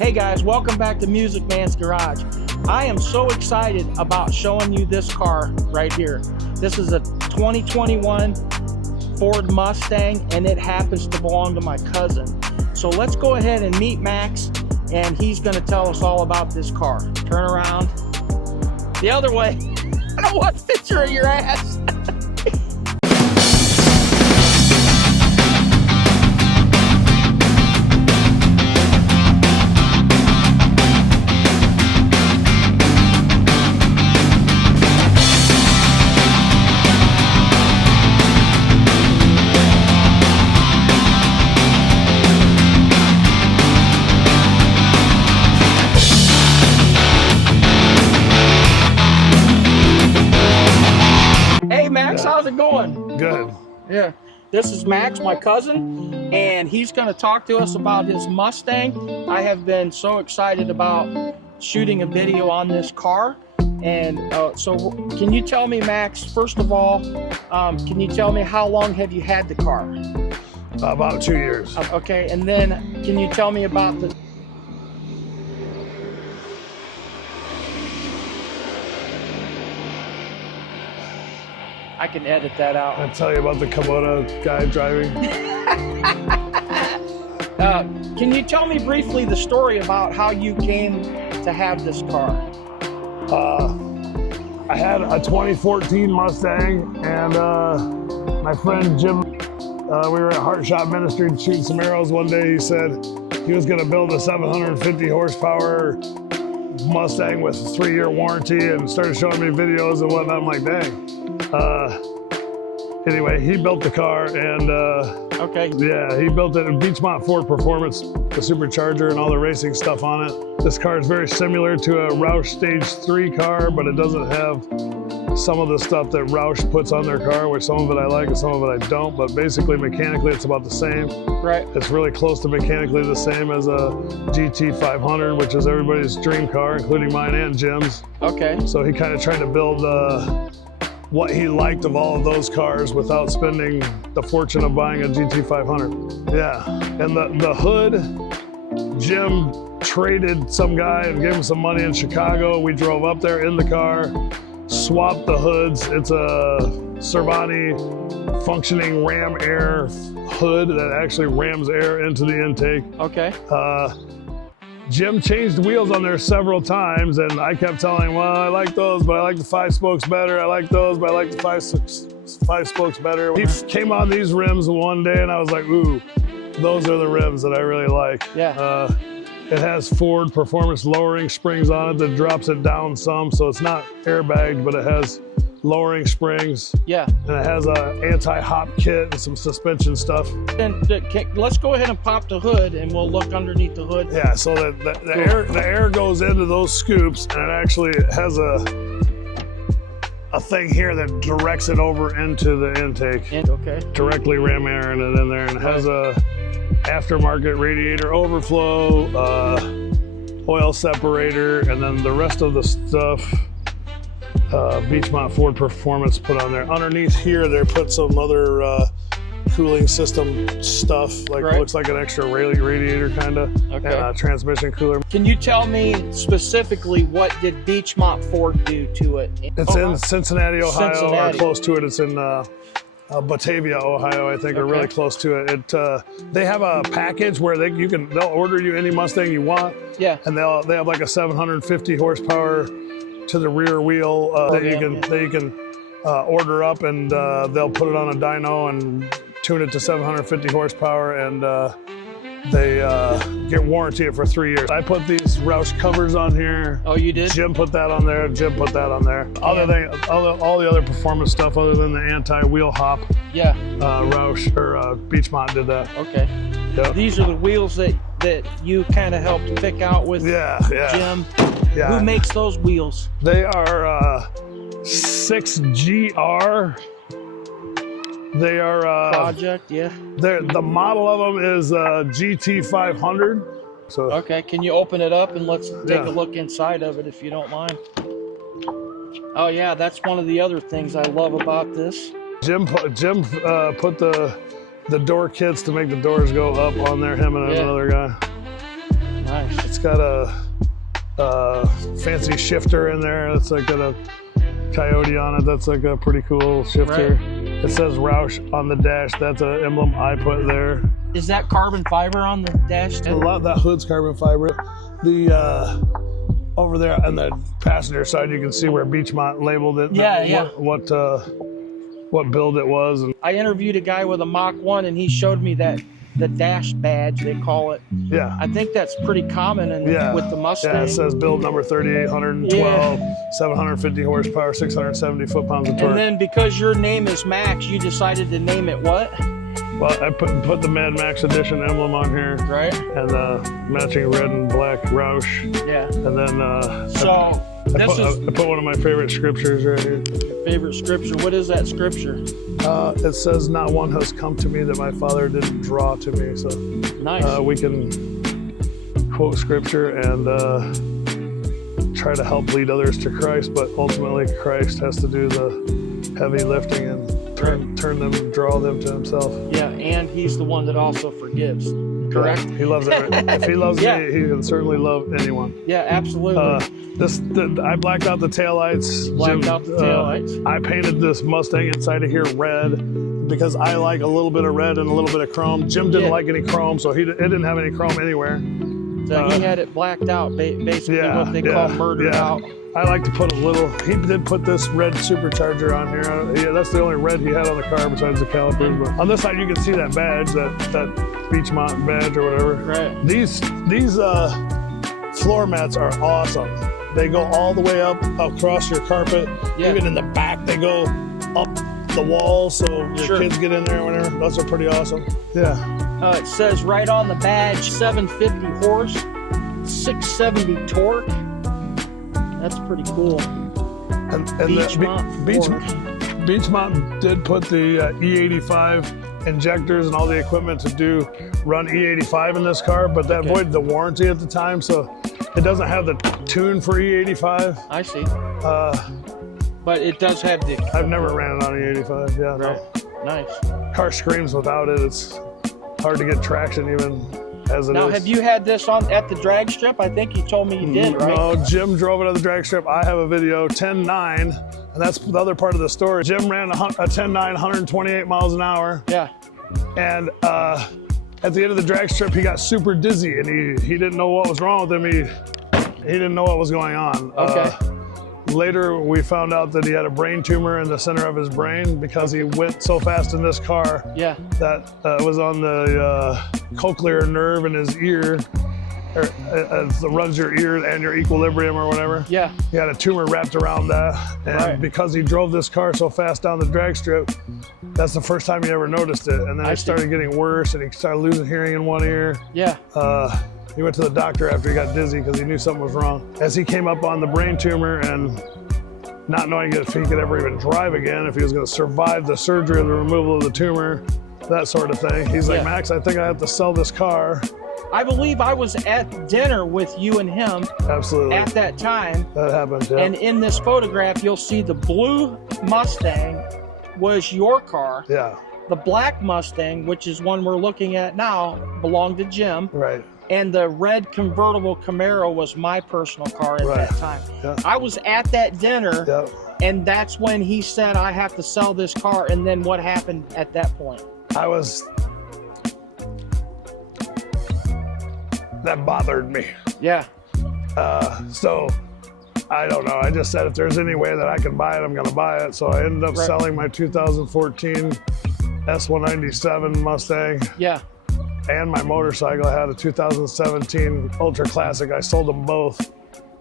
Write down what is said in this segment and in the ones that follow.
Hey guys, welcome back to Music Man's Garage. I am so excited about showing you this car right here. This is a 2021 Ford Mustang, and it happens to belong to my cousin. So let's go ahead and meet Max, and he's gonna tell us all about this car. Turn around. The other way. I don't want a picture of your ass. Max, how's it going? Good. Yeah. This is Max, my cousin, and he's going to talk to us about his Mustang. I have been so excited about shooting a video on this car. And so can you tell me, Max, first of all, can you tell me how long have you had the car? About 2 years. Okay, and then can you tell me about the... I can edit that out. I'll tell you about the Kubota guy driving. Can you tell me briefly the story about how you came to have this car? I had a 2014 Mustang, and my friend Jim, we were at Heart Shot Ministry shooting some arrows one day. He said he was gonna build a 750 horsepower Mustang with a 3-year warranty, and started showing me videos and whatnot. I'm like, dang. Anyway, he built the car, and okay. Yeah, he built it in Beachmont Ford Performance, the supercharger and all the racing stuff on it. This car is very similar to a Roush Stage 3 car, but it doesn't have some of the stuff that Roush puts on their car, which some of it I like and some of it I don't, but basically mechanically it's about the same. Right. It's really close to mechanically the same as a GT500, which is everybody's dream car, including mine and Jim's. Okay. So he kind of tried to build what he liked of all of those cars without spending the fortune of buying a GT500. Yeah, and the hood, Jim traded some guy and gave him some money in Chicago. We drove up there in the car, swapped the hoods. It's a Cervani functioning ram air hood that actually rams air into the intake. Okay. Jim changed wheels on there several times, and I kept telling him, well, I like those, but I like the 5 spokes better. I like those, but I like the five spokes better. He came on these rims one day, and I was like, ooh, those are the rims that I really like. Yeah. It has Ford Performance lowering springs on it that drops it down some, so it's not airbagged, but it has lowering springs. Yeah. And it has a anti-hop kit and some suspension stuff. And let's go ahead and pop the hood, and we'll look underneath the hood. Yeah, so the air goes into those scoops, and it actually has a thing here that directs it over into the intake. Okay. Directly ram air in it in there, and it has a aftermarket radiator overflow, oil separator, and then the rest of the stuff Beachmont Ford Performance put on there. Underneath here, they put some other cooling system stuff, like right. Looks like an extra radiator kind of, okay. And a transmission cooler. Can you tell me specifically what did Beachmont Ford do to it? It's in Cincinnati, Ohio, Cincinnati. or close to it. It's in Batavia, Ohio, I think, or really close to it. They have a package where they'll order you any Mustang you want. Yeah. And they have like a 750 horsepower to the rear wheel that you can order up, and they'll put it on a dyno and tune it to 750 horsepower, and they get warranty it for 3 years. I put these Roush covers on here. Oh, you did? Jim put that on there. Jim put that on there. Other than all the other performance stuff, other than the anti-wheel hop. Yeah. Roush or Beachmont did that. Okay. Yep. These are the wheels that you kind of helped pick out with Jim. Yeah. Who makes those wheels? They are 6GR. They are Project, yeah. The model of them is GT500. So okay, can you open it up and let's take a look inside of it if you don't mind? Oh yeah, that's one of the other things I love about this. Jim put the door kits to make the doors go up on there, him and another guy. Nice. It's got a fancy shifter in there. That's like got a coyote on it. That's like a pretty cool shifter. Right. It says Roush on the dash. That's an emblem I put there. Is that carbon fiber on the dash too? A lot of that hood's carbon fiber. The over there on the passenger side, you can see where Beachmont labeled it. Yeah. What build it was. And I interviewed a guy with a Mach 1 and he showed me that the dash badge, they call it. yeah. I think that's pretty common with the Mustang. Yeah, it says build number 3812, 750 horsepower, 670 foot-pounds of torque. And then because your name is Max, you decided to name it what? Well, I put the Mad Max Edition emblem on here. Right. And matching red and black Roush. Yeah. And then I put one of my favorite scriptures right here. Favorite scripture. What is that scripture? It says, "Not one has come to me that my Father didn't draw to me." So nice. We can quote scripture and try to help lead others to Christ, but ultimately Christ has to do the heavy lifting and draw them to himself. Yeah, and he's the one that also forgives. Correct? Yeah, he loves everyone. If he loves me, he can certainly love anyone. Yeah, absolutely. I blacked out the taillights. I painted this Mustang inside of here red because I like a little bit of red and a little bit of chrome. Jim didn't like any chrome, so it didn't have any chrome anywhere. So he had it blacked out, basically what they call murdered out. I like to put a little, he did put this red supercharger on here. Yeah, that's the only red he had on the car besides the calipers. But on this side, you can see that badge, that Beachmont badge or whatever. Right. These floor mats are awesome. They go all the way up across your carpet. Yeah. Even in the back, they go up the wall so your kids get in there or whatever. Those are pretty awesome. Yeah. It says right on the badge, 750 horse, 670 torque. That's pretty cool. And Beachmont Beachmont did put the E85 injectors and all the equipment to run E85 in this car, but that voided the warranty at the time, so it doesn't have the tune for E85. I see. But it does have the... I've never ran it on E85, yeah. Right. Nice. Car screams without it. It's hard to get traction even as it is. Now, have you had this at the drag strip? I think you told me you did, right? No, Jim drove it at the drag strip. I have a video, 10.9, and that's the other part of the story. Jim ran a 10.9, 128 miles an hour. Yeah. And at the end of the drag strip, he got super dizzy, and he didn't know what was wrong with him. He didn't know what was going on. Okay. Later, we found out that he had a brain tumor in the center of his brain because he went so fast in this car that it was on the cochlear nerve in his ear, it runs your ear and your equilibrium or whatever. Yeah. He had a tumor wrapped around that, and because he drove this car so fast down the drag strip, that's the first time he ever noticed it. And then it started getting worse, and he started losing hearing in one ear. Yeah. He went to the doctor after he got dizzy because he knew something was wrong. As he came up on the brain tumor and not knowing if he could ever even drive again, if he was going to survive the surgery or the removal of the tumor, that sort of thing. He's like, Max, I think I have to sell this car. I believe I was at dinner with you and him. Absolutely. At that time. That happened, yeah. And in this photograph, you'll see the blue Mustang was your car. Yeah. The black Mustang, which is one we're looking at now, belonged to Jim. Right. And the red convertible Camaro was my personal car at that time. Yeah. I was at that dinner, and that's when he said, I have to sell this car. And then what happened at that point? That bothered me. Yeah. So I don't know. I just said if there's any way that I can buy it, I'm going to buy it. So I ended up selling my 2014 S197 Mustang. Yeah. And my motorcycle. I had a 2017 Ultra Classic. I sold them both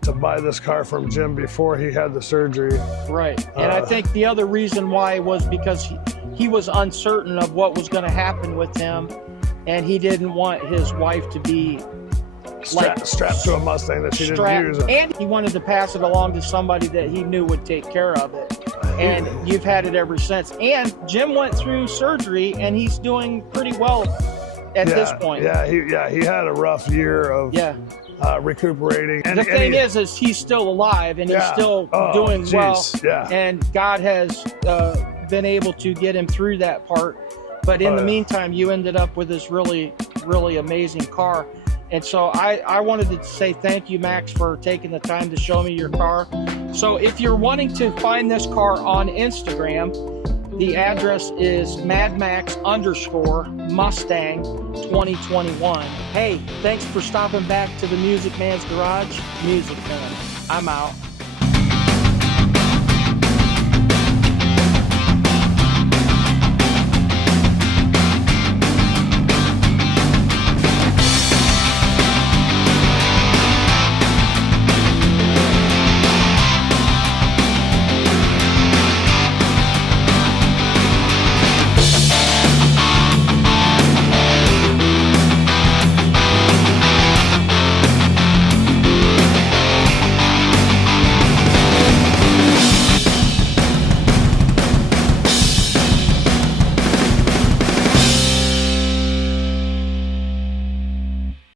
to buy this car from Jim before he had the surgery. Right. And I think the other reason why was because he was uncertain of what was going to happen with him, and he didn't want his wife to be strapped to a Mustang that she didn't use. And he wanted to pass it along to somebody that he knew would take care of it. And you've had it ever since. And Jim went through surgery, and he's doing pretty well at this point. Yeah, he had a rough year of recuperating. And the thing is he's still alive, and he's still doing well. Yeah. And God has been able to get him through that part. But in the meantime, you ended up with this really, really amazing car. And so I wanted to say thank you, Max, for taking the time to show me your car. So if you're wanting to find this car on Instagram, the address is madmax_Mustang 2021. Hey, thanks for stopping back to the Music Man's Garage. Music Man, I'm out.